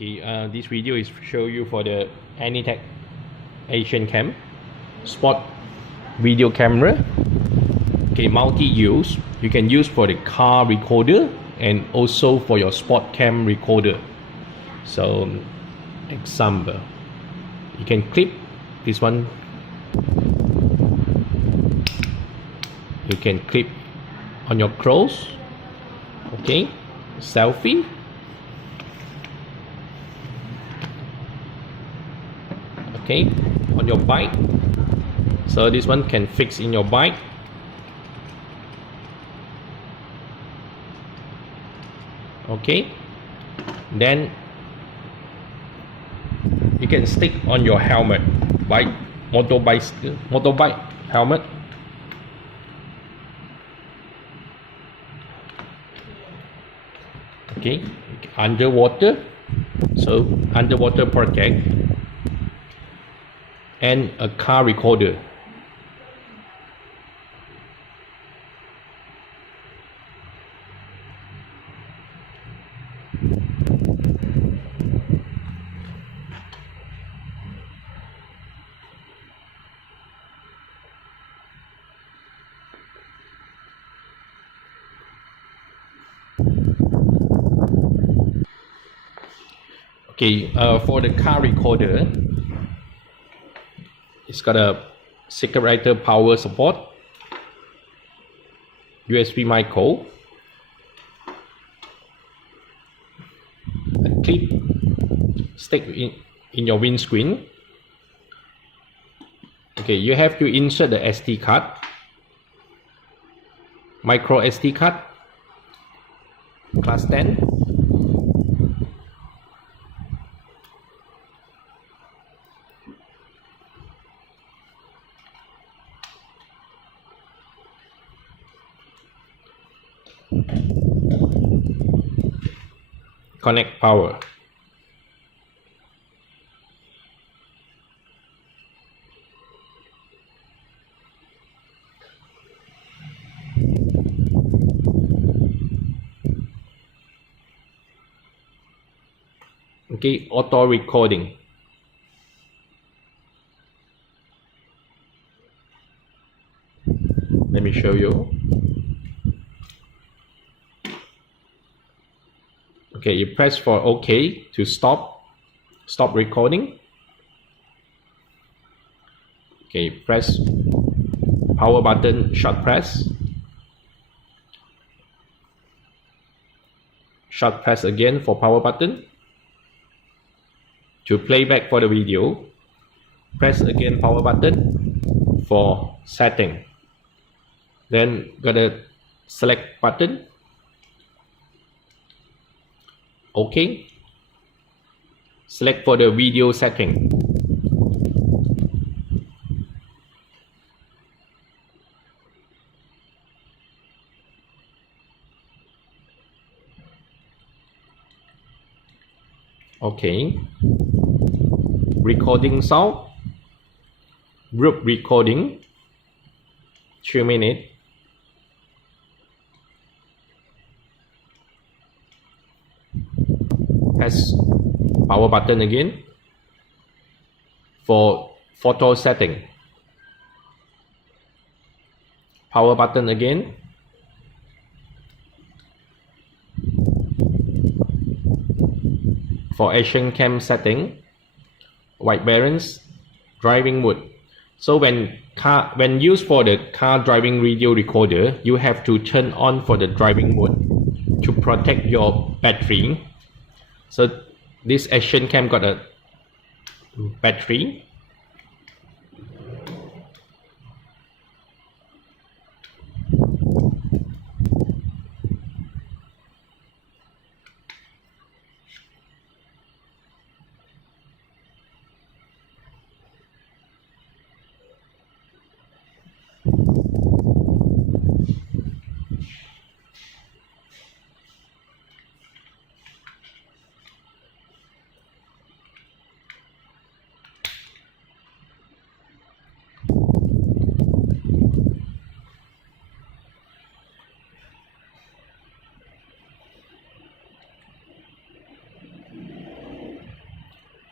Okay, this video is show you for the Anytek ActionCam sport video camera. Okay, multi-use. You can use for the car recorder and also for your sport cam recorder. So, example, you can clip this one. You can clip on your clothes. Okay, selfie. Okay, on your bike, so this one can fix in your bike. Okay, then you can stick on your helmet, motorbike helmet. Okay, underwater, so underwater project. And a car recorder. Okay, for the car recorder, it's got a circuit breaker power support, USB micro, a clip stick in your windscreen. Okay, you have to insert the SD card, micro SD card, class 10. Connect power. Okay, auto recording. Let me show you. Okay, you press for OK to stop recording. Okay, press power button, short press. Short press again for power button. To playback for the video, press again power button for setting. Then got a select button. OK. Select for the video setting. OK. Recording sound. Group recording. 2 minutes. Press power button again for photo setting. Power button again. For ActionCam setting, white balance, driving mode. So when used for the car driving video recorder, you have to turn on for the driving mode to protect your battery. So this ActionCam got a battery.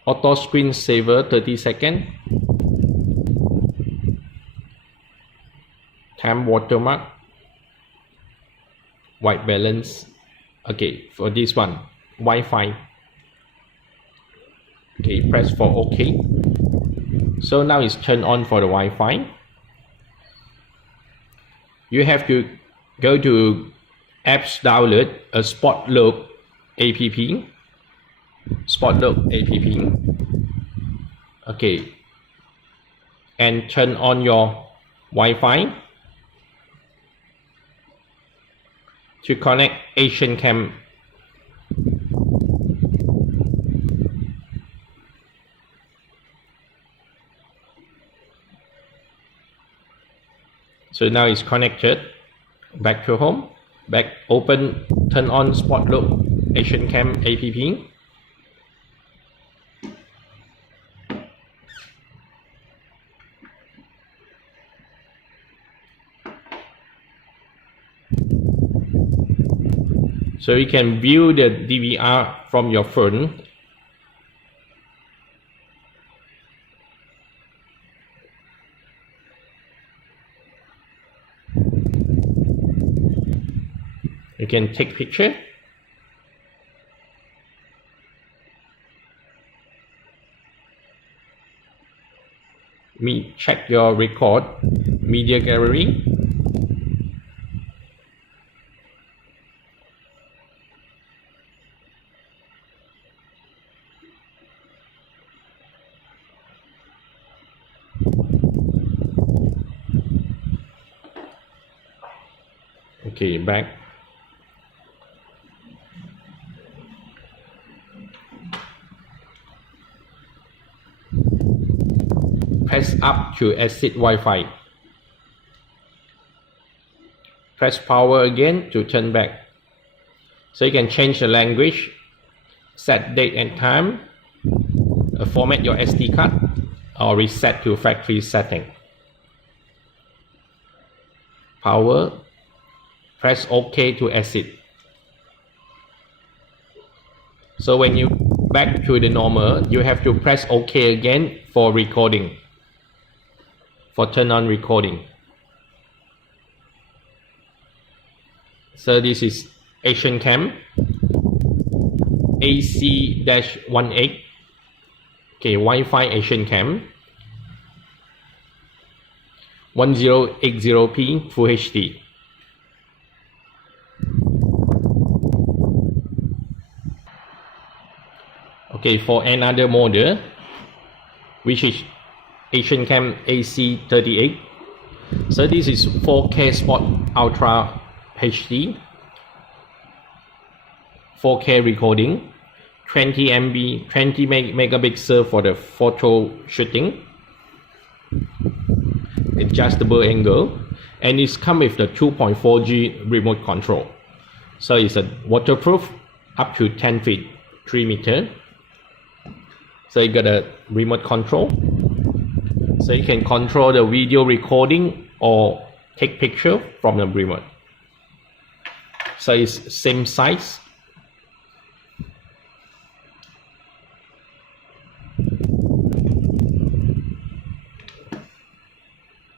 auto screen saver 30 seconds, time watermark, white balance. Okay, for this one, Wi-Fi. Okay, press for OK. So now it's turned on for the Wi-Fi. You have to go to apps download a Spotloop app. Spotloop app. Okay, and turn on your Wi-Fi to connect ActionCam. So now it's connected. Back to home. Back, open, turn on Spotloop ActionCam app. So you can view the DVR from your phone. You can take picture. Check your record, media gallery. Okay, back. Press up to exit Wi-Fi. Press power again to turn back. So you can change the language, set date and time, format your SD card, or reset to factory setting. Power. Press OK to exit. So when you back to the normal, you have to press OK again for recording. For turn on recording. So this is ActionCam AC-18. Okay, Wi-Fi ActionCam 1080p Full HD. Okay, for another model, which is ActionCam AC-38. So this is 4K Sport Ultra HD, 4K recording, 20 MB, 20 megapixel for the photo shooting, adjustable angle, and it's come with the 2.4G remote control. So it's a waterproof up to 10 feet, 3 meters. So you got a remote control. So you can control the video recording or take picture from the remote. So it's same size.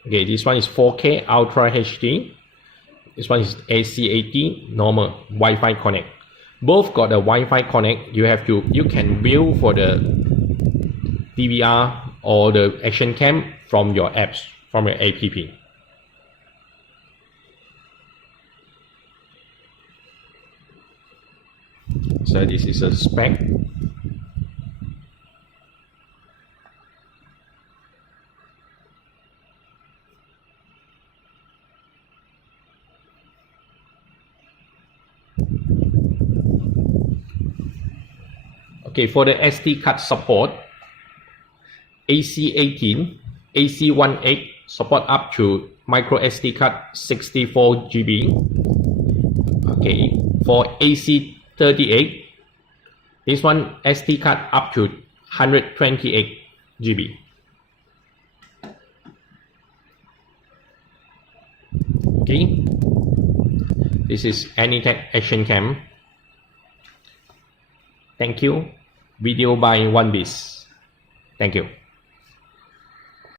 Okay, this one is 4K Ultra HD. This one is AC-18 normal Wi-Fi connect. Both got a Wi-Fi connect. You can view for the DVR or the ActionCam from your apps, from your app. So this is a spec. Okay, for the SD card support, AC-18, AC-18 support up to micro SD card 64 GB. Okay, for AC-38, this one SD card up to 128 GB. Okay, this is Anytek ActionCam. Thank you. Video by OneBiz. Thank you.